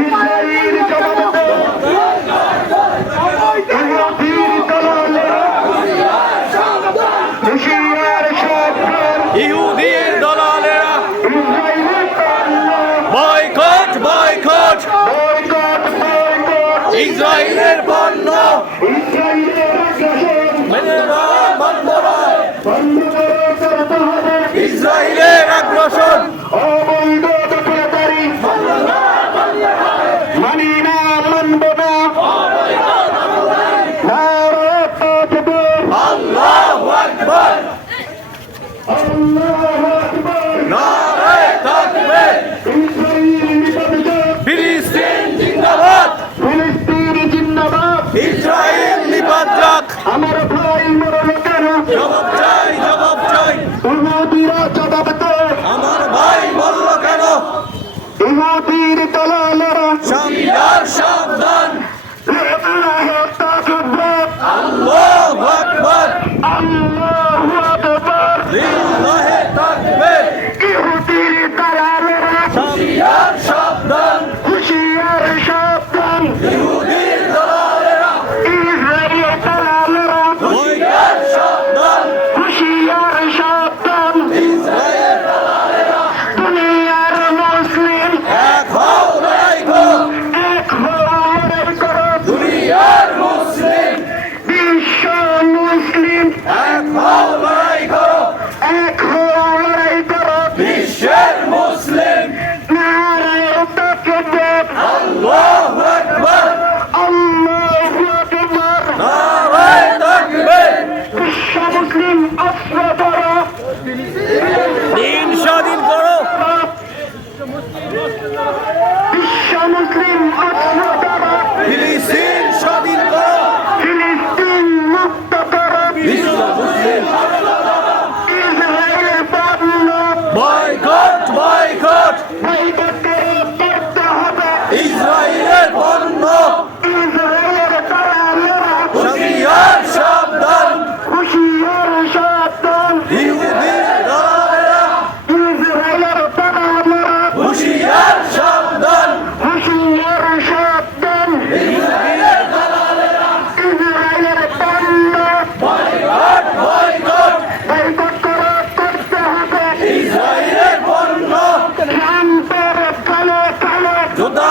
Israel জবাব দে। ইহুদির দালালেরা হুঁশিয়ার সাবধান। ইহুদির দালালেরা ইসরায়েলের পণ্য বয়কট বয়কট বয়কট বয়কট। ইসরায়েলের পণ্য ইসরায়েলের আগ্রাসন মেনে নেওয়া বন্ধ নয়। বন্ধ করতে হবে। ইসরায়েলের আগ্রাসন অবৈধ দখলদারি মানি না, মানব না। নারে তাকবীর, আল্লাহু আকবার আল্লাহু আকবার। নারে তাকবীর ইসরায়েল নিপাত, ফিলিস্তিন জিন্দাবাদ ফিলিস্তিন জিন্দাবাদ। ইসরায়েল নিপাত। আমার ভাই মরল কেন? জবাব চাই জবাব চাই ইহুদিরা জবাব দে। আমার ভাই বলল কেন? ইহুদির দালালেরা শামিয়ার সাবধান নারে তাকবীর, আল্লাহু আকবার আল্লাহু আকবার। লিল্লাহি তাকবীর ইহুদির দালালেরা শামিয়ার সাবধান হুঁশিয়ার সাবধান। ইহুদির দালালেরা ইসরায়েলের দালালেরা বয়কট সাবধান হুঁশিয়ার সাবধান। ইসরায়েল দালালেরা দুনিয়ার মুসলিম এক হও লড়াই করো এক হওয়ার করো। দুনিয়ার মুসলিম বিশ্ব মুসলিম এক হও লড়াই করো এক হওয়ার করো। বিশ্বের মুসলিম নারে তাকবীর, আল্লাহু আকবার আল্লাহু আকবার। নারে তাকবীর বিশ্ব মুসলিম অস্ত্র ধরো, দিন স্বাধীন করো বিশ্ব মুসলিম অস্ত্র ধরো। ফিলিস্তিন স্বাধীন করো ফিলিস্তিন মুক্ত করো। বিশ্ব মুসলিম ইসরায়েলের পণ্য বয়কট বয়কট বয়কট করতে হবে। ইসরায়েলের পণ্য ইসরায়েলের দালালেরা শামিয়ার সাবধান হুঁশিয়ার সাবধান। ইহুদির দালালেরা ইসরায়েলের দালালেরা হুঁশিয়ার সাবধান হুঁশিয়ার সাবধান। ইহুদির দালালেরা ইসরায়েলের পণ্য বয়কট বয়কট বয়কট করতে হবে। ইসরায়েলের পণ্য ট্রাম্পের কালে কালে জুতা